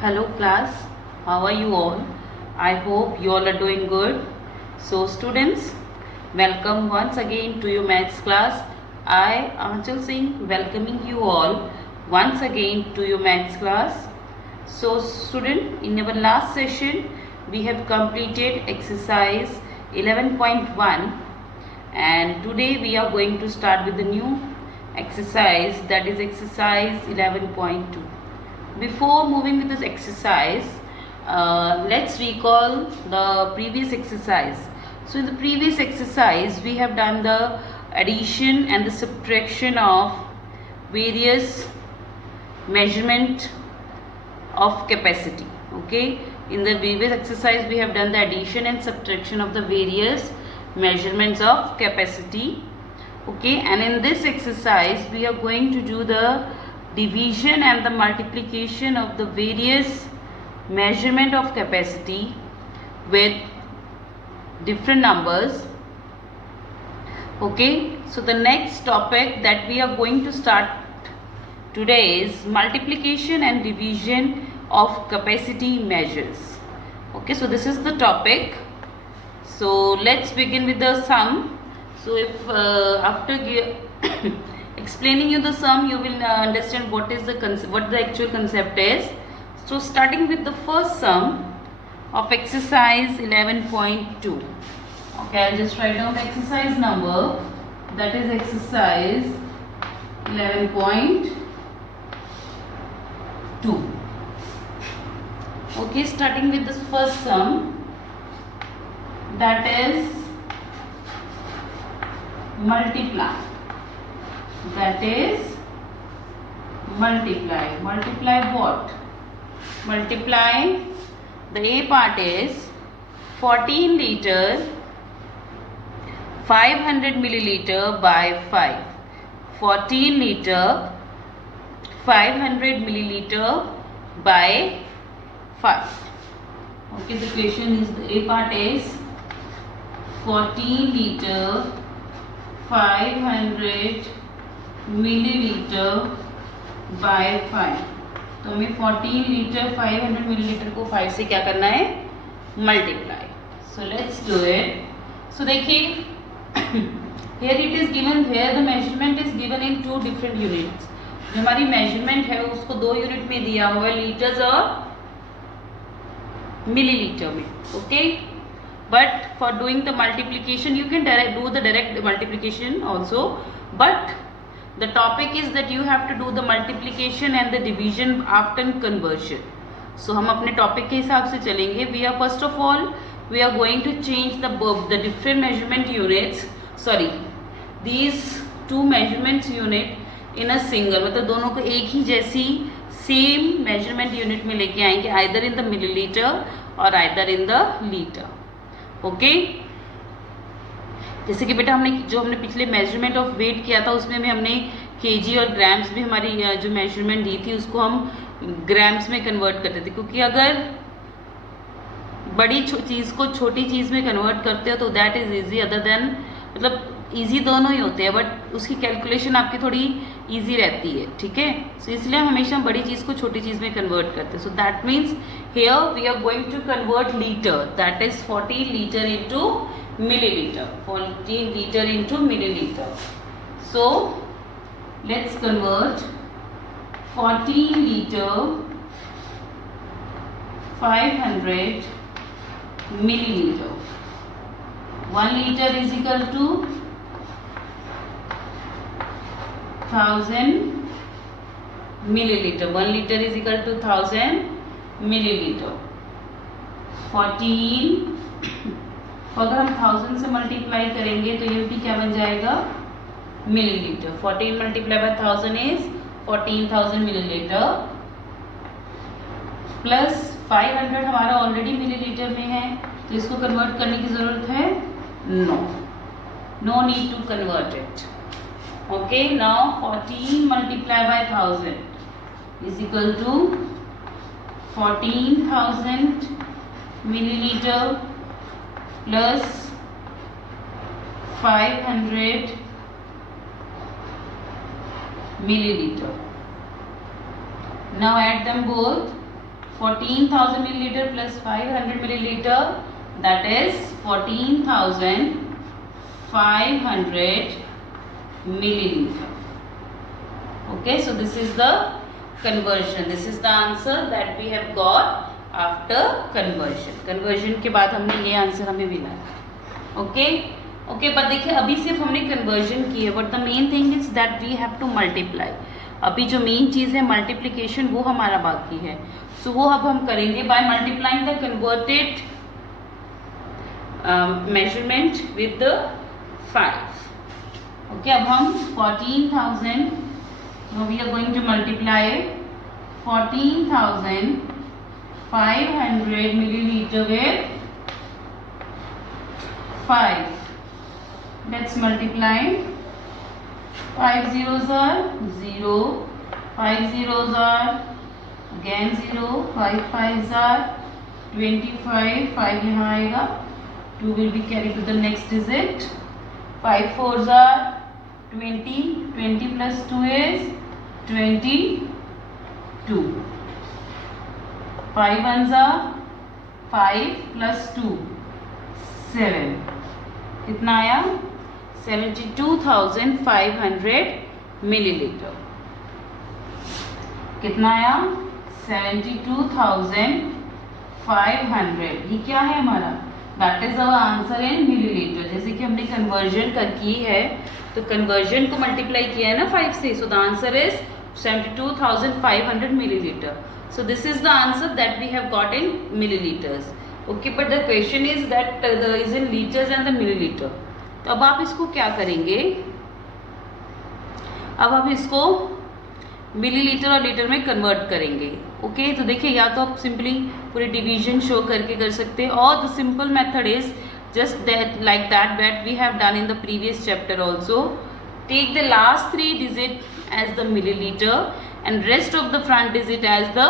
Hello class, how are you all? I hope you all are doing good. So students, welcome once again to your maths class. I, Anchal Singh, welcoming you all once again to your maths class. So student, in our last session, we have completed exercise 11.1 and today we are going to start with the new exercise, that is exercise 11.2. Before moving with this exercise, let's recall the previous exercise. So in the previous exercise we have done the addition and the subtraction of various measurement of capacity. Okay, in the previous exercise we have done the addition and subtraction of the various measurements of capacity. Okay, and in this exercise we are going to do the division and the multiplication of the various measurement of capacity with different numbers. Okay, so the next topic that we are going to start today is multiplication and division of capacity measures. Okay, so this is the topic. So let's begin with the sum. So if after explaining you the sum, you will understand what is the what the actual concept is. So starting with the first sum of exercise 11.2. Okay, I'll just write down the exercise number, that is exercise 11.2. Okay, starting with this first sum, that is multiply. That is multiply. Multiply what? Multiply, the A part is 14 liter 500 milliliter by 5. 14 liter 500 milliliter by 5. Okay, the question is, the A part is 14 liter 500 milliliter by 5. तो हमें 14 litre 500 millilitre को 5 से क्या करना है, multiply. So let's do it. So देखिए, here it is given, here the measurement is given in two different units. जो हमारी measurement है उसको दो यूनिट में दिया हुआ है, लीटर्स और मिलीलीटर में. Okay, but for doing the multiplication you can do the direct multiplication also, but the topic is that you have to do the multiplication and the division after conversion. So हम अपने topic के हिसाब से चलेंगे. We are first of all we are going to change the different measurement units, sorry, these two measurements unit in a single, मतलब दोनों को एक ही जैसी same measurement unit में लेके आएंगे, either in the milliliter or either in the liter. Okay, जैसे कि बेटा हमने पिछले मेजरमेंट ऑफ वेट किया था उसमें भी हमने केजी और ग्राम्स में हमारी जो मेजरमेंट दी थी उसको हम ग्राम्स में कन्वर्ट करते थे, क्योंकि अगर बड़ी चीज़ को छोटी चीज़ में कन्वर्ट करते हो तो that is easy, other than, मतलब ईजी दोनों ही होते हैं बट उसकी कैलकुलेशन आपकी थोड़ी ईजी रहती है. ठीक है, सो इसलिए हम हमेशा बड़ी चीज़ को छोटी चीज़ में कन्वर्ट करते हैं. So that means here we are going to convert litre, that is 14 litre into milliliter. 14 liter into milliliter. So let's convert 14 liter 500 milliliter. 1 liter is equal to 1000 milliliter. 1 liter is equal to 1000 milliliter. 14 अगर हम 1000 से multiply करेंगे तो ये भी क्या बन जाएगा, millilitre. 14 multiply by 1000 is 14,000 millilitre, plus 500 हमारा ऑलरेडी मिलीलीटर में है तो इसको कन्वर्ट करने की ज़रूरत है, no need to convert it. Okay, now 14 multiply by 1000 is equal to 14,000 millilitre plus 500 milliliter. Now add them both. 14,000 milliliter plus 500 milliliter, that is 14,500 milliliter. Okay, so this is the conversion. This is the answer that we have got after conversion. Conversion के बाद हमने ये answer हमें मिला. Okay, okay, पर देखिए अभी सिर्फ हमने conversion की है, but the main thing is that we have to multiply. अभी जो मेन चीज़ है मल्टीप्लिकेशन वो हमारा बाकी है. सो वो अब हम करेंगे by multiplying the converted measurement with the 5. Okay, अब हम 14,000, now we are going to multiply 14,500 milliliter with 5. Let's multiply. 5 zeros are 0, 5 zeros are again 0, 5 fives are 25, 5 यहाँ आएगा, 2 will be carried to the next digit, 5 fours are 20, 20 plus 2 is 22, 5 ones are 5 plus 2 7, कितना आया 72,500 millilitre. कितना आया 72,500. ये क्या है हमारा, that is our answer in millilitre. जैसे कि हमने कन्वर्जन की है तो कन्वर्जन को मल्टीप्लाई किया है ना 5 से, सो the answer is 72,500 milliliter. So this is the answer that we have got in milliliters. Okay, but the question is that is in liters and the milliliter. तो अब आप इसको क्या करेंगे, अब आप इसको मिलीलीटर और लीटर में कन्वर्ट करेंगे. ओके, तो देखिए या तो आप सिंपली पूरी डिवीजन शो करके कर सकते हैं, और the simple method is just that like that we have done in the previous chapter also. Take the last 3 digit as the millilitre and rest of the front digit as the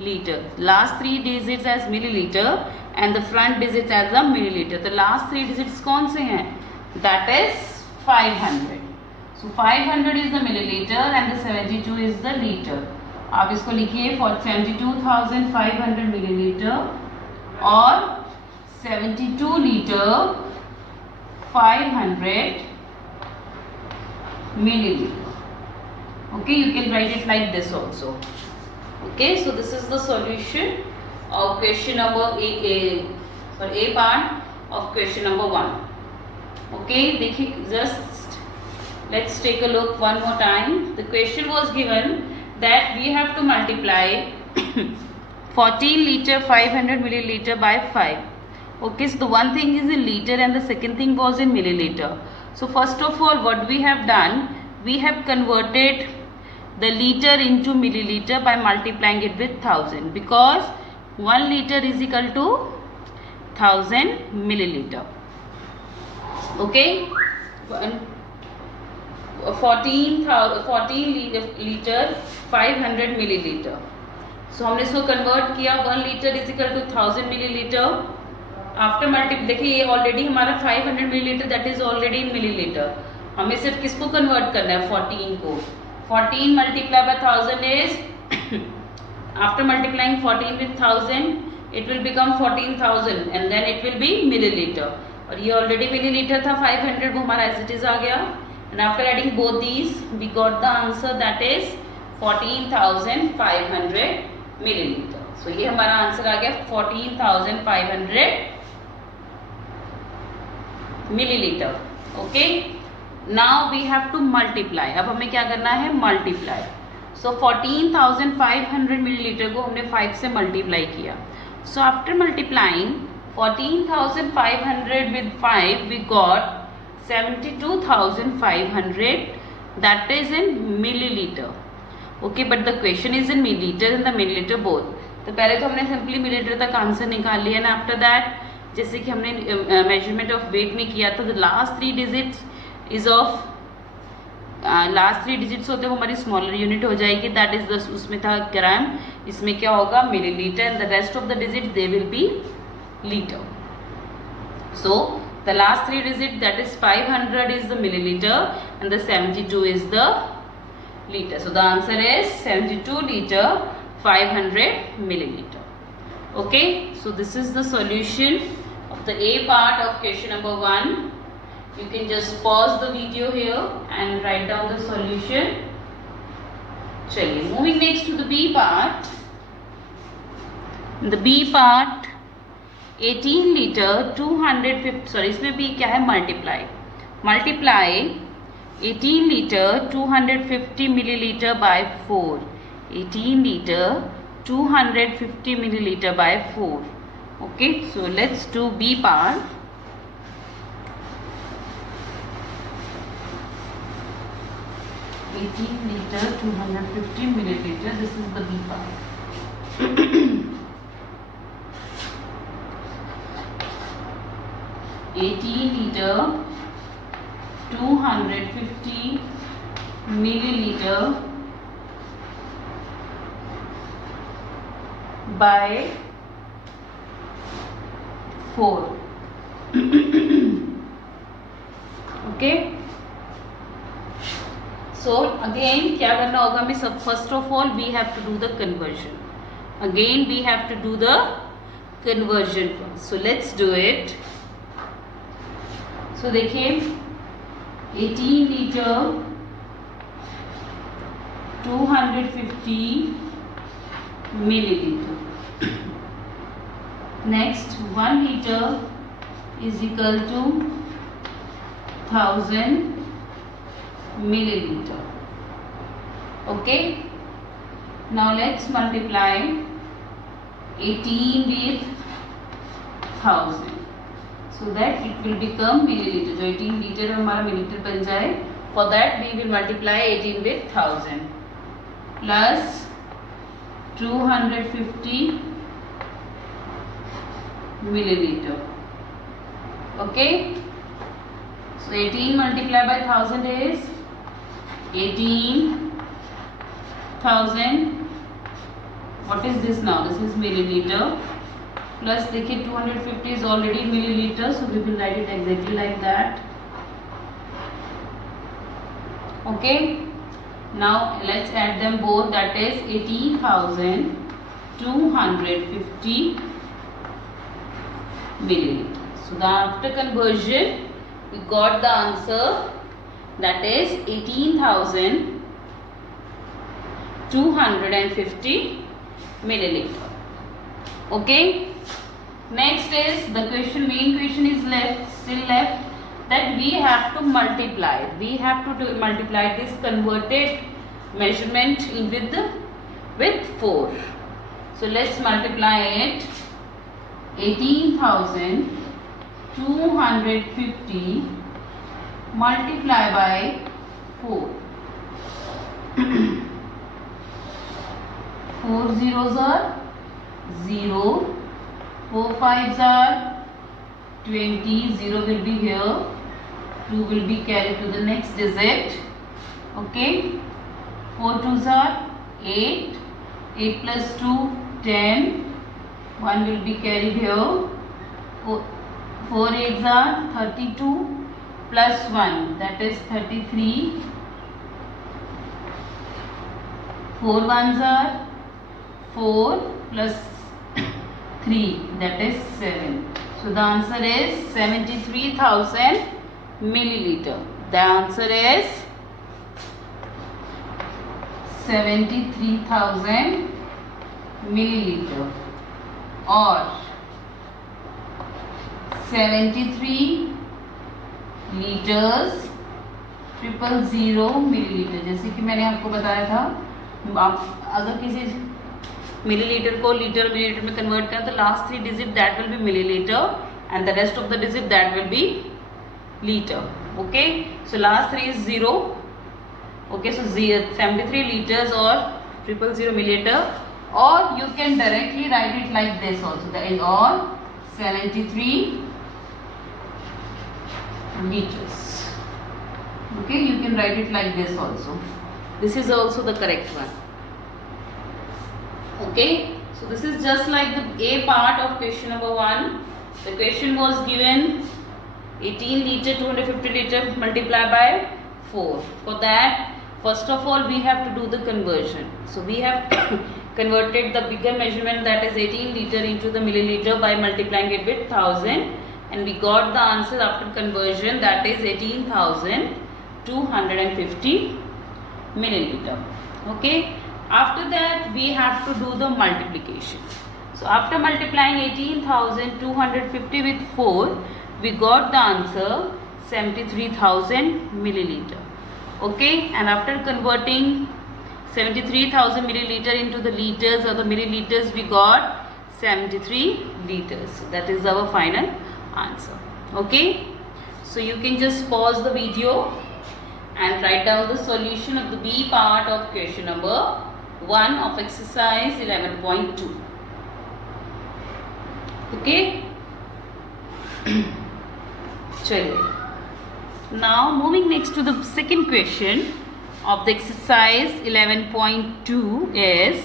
liter. Last 3 digits as milliliter and the front digit as the milliliter. The last 3 digits कौन से हैं, that is 500. So 500 is the milliliter and the 72 is the liter. आप इसको लिखिए 72,500 milliliter और 72 liter 500 milliliter. Okay, you can write it like this also. Okay, so this is the solution of question number A part of question number 1. Okay, देखिए just let's take a look one more time. The question was given that we have to multiply 14 liter 500 milliliter by 5. Okay, so the one thing is in liter and the second thing was in milliliter. So first of all what we have done, we have converted the liter into milliliter by multiplying it with 1000, because 1 liter is equal to 1000 milliliter. Okay, 14 liter 500 milliliter. So हमने इसको convert किया, 1 liter is equal to 1000 milliliter. After multiply देखिए ये already हमारा 500 milliliter that is already in milliliter. हमें सिर्फ किसको convert करना है, 14 को. 14 multiplied by 1000 is after multiplying 14 with 1000 it will become 14,000 and then it will be milliliter. और ये ऑलरेडी milliliter था 500, वो हमारा as it is आ गया. And after adding both these we got the answer that is 14,500 milliliter. So ये हमारा answer आ गया 14,500 milliliter. Okay. Now we have to multiply. अब हमें क्या करना है, multiply. So 14,500 milliliter को हमने 5 से multiply किया. So after multiplying 14,500 with 5 we got 72,500, that is in milliliter. Okay, but the question is in milliliter and the milliliter both. तो पहले तो हमने सिंपली मिलीलीटर तक आंसर निकाल लिया ना. आफ्टर दैट जैसे कि हमने मेजरमेंट ऑफ वेट में किया था, तो last 3 digits is of last 3 digits होते हैं वो हमारी स्मॉलर यूनिट हो जाएगी, दैट इज द उसमें था ग्राम, इसमें क्या होगा millilitre, and the rest of the digit they will be litre. So the last 3 digit that is 500 is the millilitre and the 72 is the liter. So the answer is 72 liter 500 milliliter. Okay, so this is the solution of the A part of question number 1. You can just pause the video here and write down the solution. चलिए, moving next to the B part. The B part 18 litre 250, sorry इसमें भी क्या है, multiply 18 litre 250 millilitre by 4. 18 litre 250 milliliter by 4. Okay, so let's do B part. Liter 250 milliliter. This is the B part. 18 liter 250 milliliter by 4. Okay, so again क्या करना होगा हमें, सब first of all we have to do the conversion. Again we have to do the conversion first. So let's do it. So देखिए 18 litre 250 milliliter. Next 1 liter is equal to 1000 milliliter. Okay, now let's multiply 18 with 1000 so that it will become milliliter. जो 18 litre हमारा millilitre बन जाए, for that we will multiply 18 with 1000 plus 250 milliliter. Okay, so 18 multiplied by 1000 is 18,000. What is this now? This is milliliter. Plus देखिए 250 is already milliliter, so we will write it exactly like that. Okay, now let's add them both, that is 18,250 milliliter. So the after conversion we got the answer, that is 18,250 milliliter. Okay, next is the question, main question is still left, that we have to multiply. We have to multiply this converted measurement with 4. So let's multiply it. 18,250 multiply by 4. 4 zeros are 0, 4 fives are 20, 0 will be here, 2 will be carried to the next digit. Okay, 4 twos are 8, 8 plus 2 10, 1 will be carried here, 4 eights are 32 plus 1, that is 33, 4 ones are 4 plus 3, that is 7. So the answer is 73,000 milliliter. The answer is 73,000 milliliter or 73 liters 000 milliliter. जैसे कि मैंने आपको बताया था, आप अगर किसी millilitre को लीटर मिलीलीटर में कन्वर्ट करें तो last 3 digit that will be millilitre and the rest of the digit that will be liter. Okay, so last 3 is 0. Okay, so 73 liters or 000 milliliter, or you can directly write it like this also, that is or 73 liters. Okay, you can write it like this also. This is also the correct one. Okay, so this is just like the A part of question number 1. The question was given 18 liter 250 liter multiply by 4. For that, first of all we have to do the conversion. So we have converted the bigger measurement, that is 18 liter, into the milliliter by multiplying it with 1000, and we got the answer after conversion, that is 18,250 milliliter. Okay, after that we have to do the multiplication. So after multiplying 18,250 with 4, we got the answer 73,000 milliliter. Okay, and after converting 73,000 milliliter into the liters or the milliliters, we got 73 liters. So that is our final answer. Okay, so you can just pause the video and write down the solution of the B part of question number 1 of exercise 11.2. Okay. Now moving next to the second question of the exercise 11.2 is,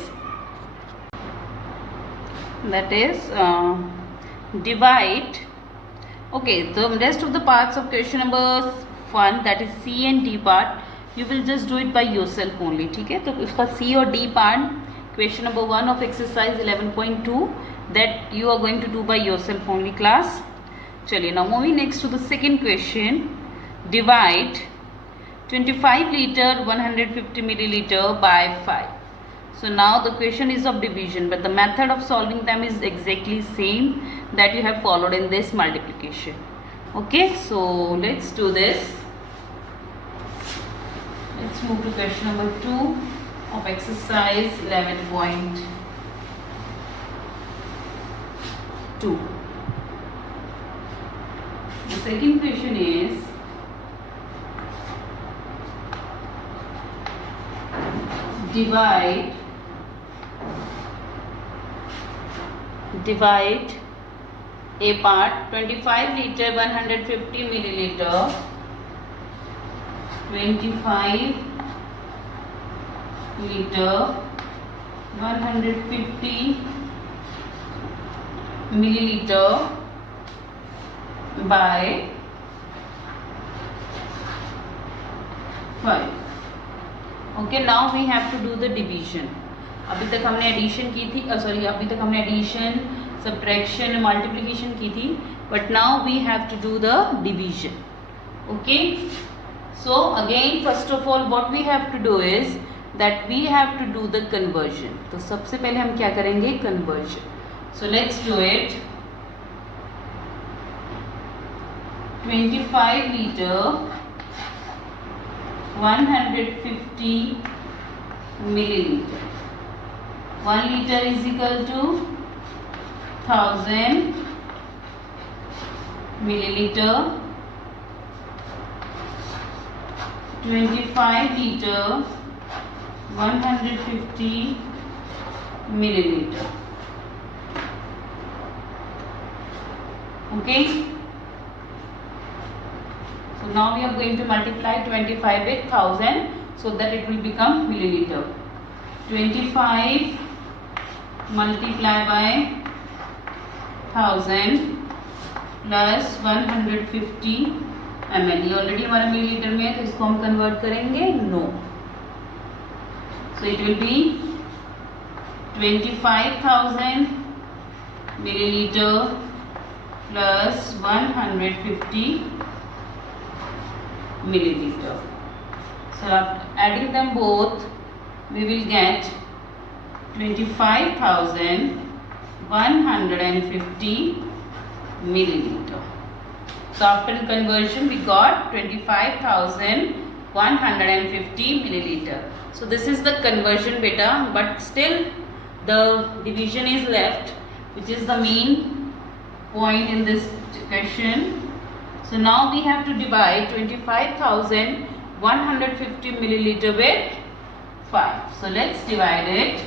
that is divide. Okay, the rest of the parts of question number 1, that is C and D part, you will just do it by yourself only. ठीक है, तो इसका C और D part question number 1 of exercise 11.2 that you are going to do by yourself only class. चलिए, now moving next to the second question, divide 25 liter 150 milliliter by 5. So now the question is of division, but the method of solving them is exactly same that you have followed in this multiplication. Okay, so let's do this. Let's move to question number 2 of exercise 11.2. The second question is, divide a part 25 liter 150 milliliter, 25 liter 150 milliliter by 5. Okay, now we have to do the division. अभी तक हमने addition की थी, अभी तक हमने addition, subtraction, multiplication की थी, but now we have to do the division. Okay, so again first of all what we have to do is that we have to do the conversion. तो सबसे पहले हम क्या करेंगे? Conversion. So let's do it. 25 liter 150 milliliter. 1 liter is equal to 1000 milliliter. 25 liter 150 milliliter. Okay. So now we are going to multiply 25 with 1000 so that it will become milliliter. 25 multiply by 1000 plus 150 ml. ये already हमारा millilitre में है, तो इसको हम convert करेंगे no. So it will be 25,000 milliliter plus 150 milliliter. So after adding them both, we will get 25,150 milliliter. So after conversion, we got 25,150 milliliter. So this is the conversion beta, but still the division is left, which is the main point in this question. So now we have to divide 25,150 milliliter with 5. So let's divide it.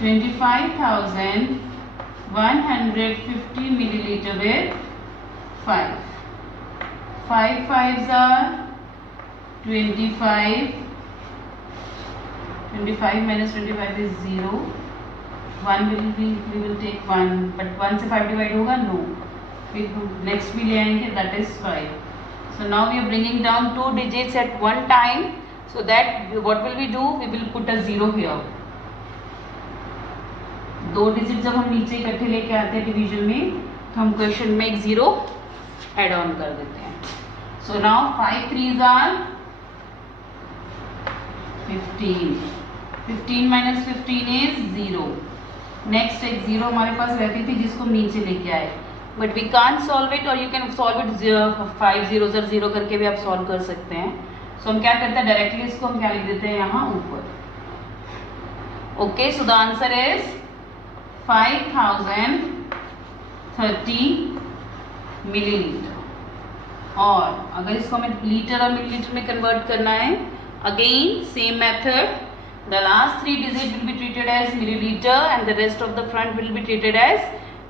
25,150 milliliter with 5. 5 5s are 25. 25 minus 25 is 0. 1 we will take 1, but 1 से 5 divide होगा no. फिर next भी ले आएंगे, that is 5. So now we are bringing down 2 digits at one time. So that what will we do? We will put a 0 here. 2 digit जब हम नीचे इकट्ठे लेके आते हैं डिवीजन में, तो हम क्वेश्चन में एक 0 एड ऑन कर देते हैं. So now 5 3s are 15. 15 minus 15 is 0. Next एक 0 हमारे पास रहती थी जिसको हम नीचे लेके आए, but we can't solve it, और you can solve it 5 0s 0 करके भी आप सॉल्व कर सकते हैं. सो हम क्या करते हैं, डायरेक्टली इसको हम क्या लिख देते हैं यहाँ ऊपर. Okay, so the answer is 5030 millilitre. और अगर इसको हमें लीटर और मिलीलीटर में कन्वर्ट करना है, again same method. The last 3 digits will be treated as milliliter and the rest of the front will be treated as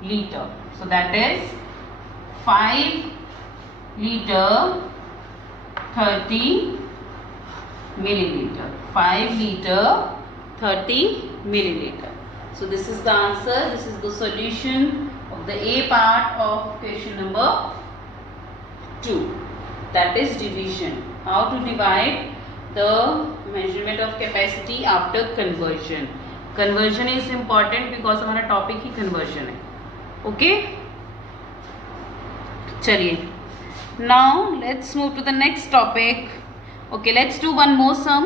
liter. So that is 5 liter 30 milliliter. 5 liter 30 milliliter. So this is the answer. This is the solution of the A part of question number 2. That is division. How to divide the measurement of capacity after conversion. Conversion is important because हमारा topic ही conversion है. Okay? चलिए. Now let's move to the next topic. Okay, let's do one more sum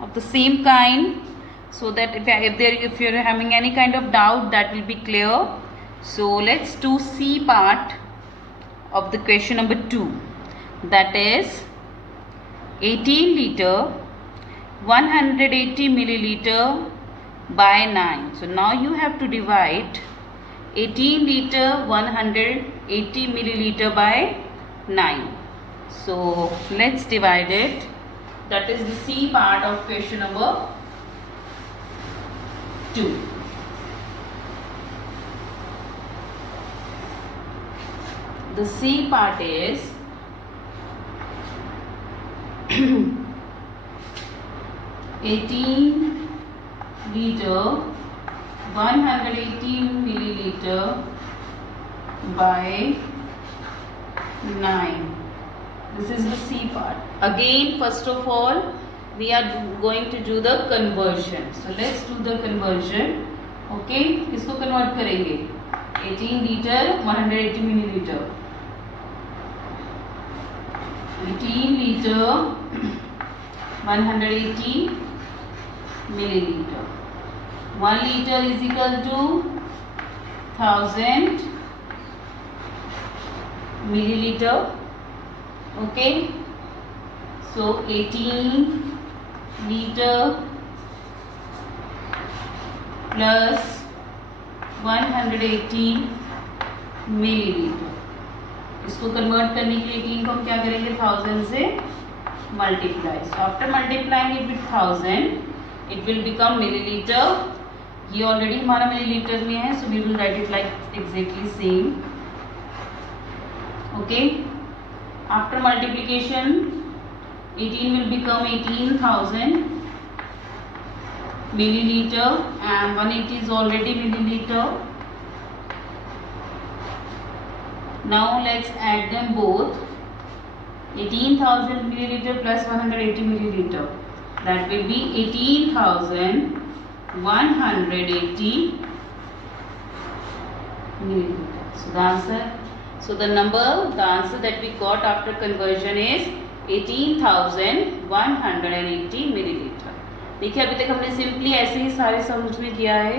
of the same kind, so that if you're having any kind of doubt, that will be clear. So let's do C part of the question number 2. That is 18 liter 180 milliliter by 9. So now you have to divide 18 liter 180 milliliter by 9. So let's divide it. That is the C part of question number 2. The C part is 18 liter 180 milliliter by 9. This is the C part. Again, first of all, we are going to do the conversion. So let's do the conversion. Okay, किसको convert करेंगे? 18 liter 180 milliliter. 18 liter 180 milliliter. 1 liter is equal to 1000 milliliter. Okay, so 18 liter plus 180 milliliter. इसको convert करने के लिए 18 को हम क्या करेंगे, 1000 से multiply. So after multiplying it with 1000 it will become millilitre. ये ऑलरेडी हमारा मिलीलीटर में है, so we will write it like exactly same. Okay, after multiplication 18 will become 18,000 milliliter and 180 is already milliliter. Now let's add them both. 18,000 milliliter plus 180 milliliter. That will be 18,180 milliliter. So the answer. So the answer that we got after conversion is 18,180 milliliter. देखिए अभी तक हमने simply ऐसे ही सारे sums में किया है.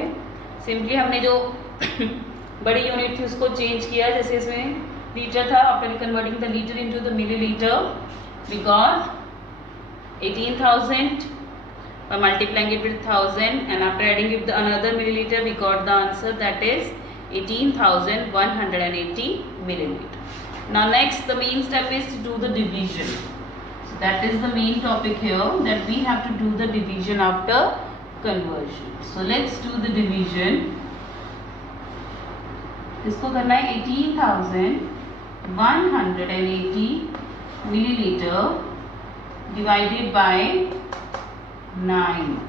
Simply हमने जो बड़ी यूनिट थी उसको चेंज किया. जैसे इसमें लीटर था, after converting the litre into the millilitre we got 18,000 by multiplying it with 1000 and after adding it with another milliliter we got the answer, that is 18,180 milliliter. Now next the main step is to do the division. So that is the main topic here, that we have to do the division after conversion. So let's do the division. इसको करना है 18,180 milliliter divided by 9.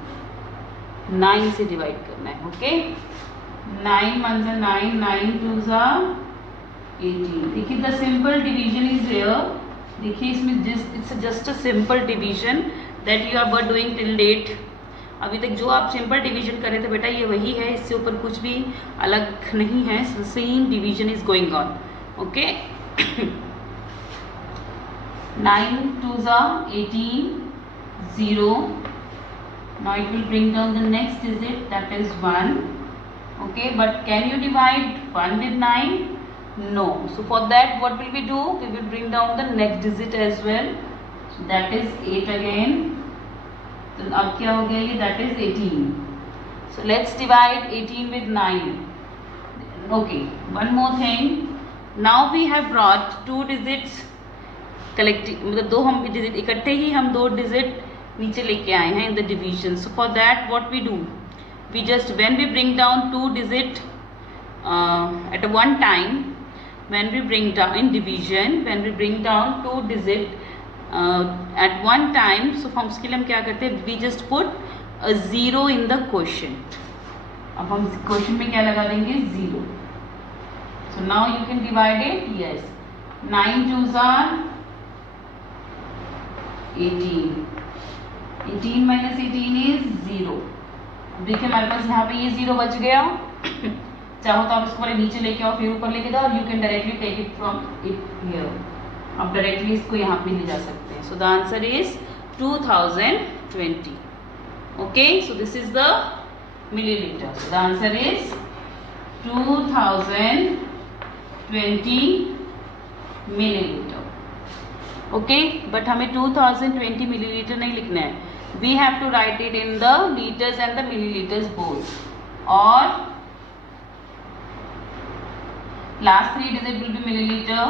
9 से divide करना है. Okay, 9 1s are 9, 9 2s are 18. देखिए the simple division is here. देखिए इसमें it's just a simple division that you are doing till date. अभी तक जो आप सिंपल डिवीजन कर रहे थे बेटा ये वही है, इससे ऊपर कुछ भी अलग नहीं है, same division is going on. Okay 9 2s are 18 0. Now it will bring down the next digit, that is 1. Okay, but can you divide 1 with 9? No. So for that what will we do? We will bring down the next digit as well. So that is 8 again. तो अब क्या हो गया ये, that is 18. So let's divide 18 with 9. Okay, one more thing. Now we have brought two digits collective, मतलब दो हम digit इकट्ठे ही हम दो डिजिट नीचे लेके आए हैं in the division. So for that what we do, we just when we bring down two digit at one time, when we bring down in division, when we bring down two digit at one time, so हम उसके लिए हम क्या करते हैं, we just put a zero in the question. अब हम question में क्या लगा देंगे, zero. So now you can divide it, yes 9 2s are 18. 18 minus 18 is 0. देखिए हमारे पास यहाँ पे ये 0 बच गया। चाहो तो आप इसको पहले नीचे लेके आओ फिर ऊपर लेके जाओ, और you can directly take it from it here. आप डायरेक्टली इसको यहाँ पे ले जा सकते हैं। So the answer is 2020. Okay, so this is the millilitre. So the answer is 2020 millilitre. Okay, but हमें 2020 मिलीलीटर नहीं लिखना है, we have to write it in the litres and the millilitres both. और last 3 digit will be millilitre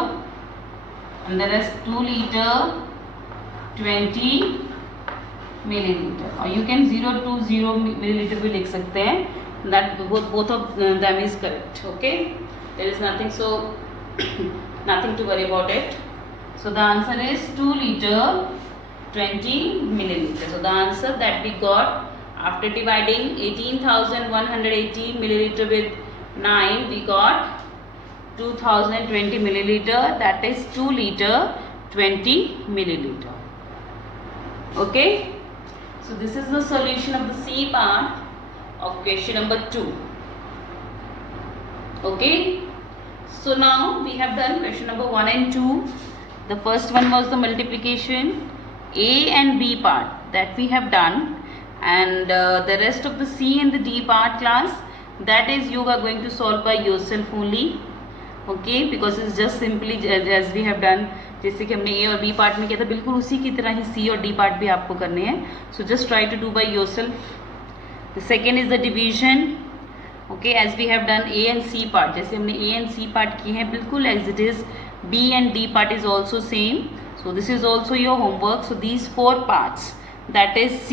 and the rest 2 liter 20 milliliter, or you can 020 milliliter भी लिख सकते हैं, that both of them is correct. Okay, there is nothing, so nothing to worry about it. So the answer is 2 liter 20 milliliter. So the answer that we got after dividing 18,180 milliliter with 9, we got 2020 milliliter, that is 2 liter 20 milliliter. Okay, so this is the solution of the C part of question number 2. Okay, so now we have done question number 1 and 2. The first one was the multiplication, A and B part, that we have done, and the rest of the C and the D part class, that is you are going to solve by yourself only. Okay, because it's just simply as we have done, जैसे कि हमने A और B part में किया था बिल्कुल उसी की तरह ही C और D पार्ट भी आपको करने हैं। So just try to do by yourself. The second is the division. Okay, as we have done A and C part, जैसे हमने A and C पार्ट किए हैं बिल्कुल as it is, B and D part is also same. So this is also your homework. So these 4 parts, that is C,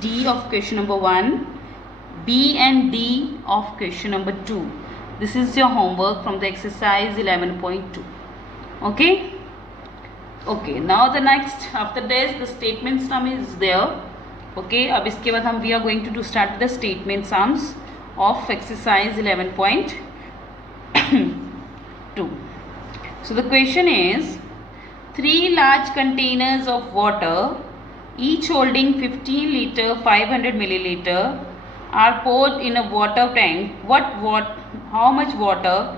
D of question number 1, B and D of question number 2. This is your homework from the exercise 11.2. Okay? Okay, now the next, after this the statement sum is there. Okay, अब इसके बाद हम we are going to start with the statement sums of exercise 11.2. So the question is, 3 large containers of water, each holding 15 liter 500 milliliter, are poured in a water tank. How much water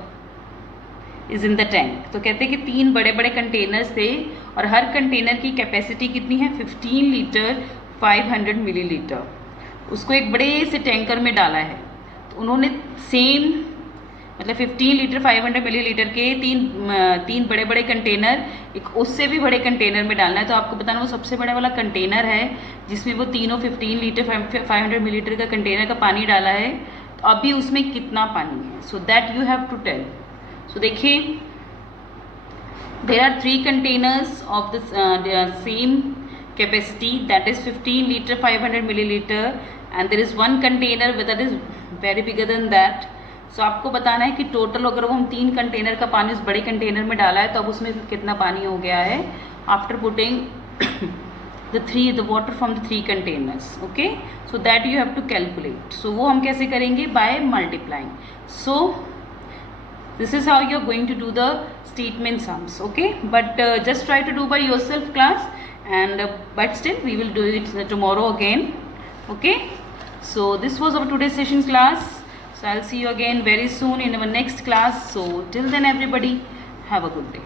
is in the tank? तो कहते हैं कि 3 बड़े बड़े containers थे और हर container की capacity कितनी है, 15 लीटर 500 मिलीलीटर। उसको एक बड़े से टैंकर में डाला है, तो उन्होंने सेम मतलब 15 लीटर 500 मिलीलीटर के तीन बड़े बड़े कंटेनर एक उससे भी बड़े कंटेनर में डालना है। तो आपको बताना वो सबसे बड़ा वाला कंटेनर है जिसमें वो तीनों 15 लीटर 500 मिलीलीटर का कंटेनर का पानी डाला है, तो अभी उसमें कितना पानी है, so that you have to tell. So देखिए there are 3 containers of the same capacity, that is 15 litre 500 millilitre, and there is 1 container that is very bigger than that. So आपको बताना है कि टोटल अगर वो हम 3 कंटेनर का पानी उस बड़े कंटेनर में डाला है तो अब उसमें कितना पानी हो गया है after putting the water from the 3 containers. Okay, so that you have to calculate. So वो हम कैसे करेंगे, by multiplying. So This is how you are going to do the statement sums. Okay, but just try to do by yourself, class, and but still we will do it tomorrow again. Okay, so this was our today's session, class. So I'll see you again very soon in our next class. So till then, everybody, have a good day.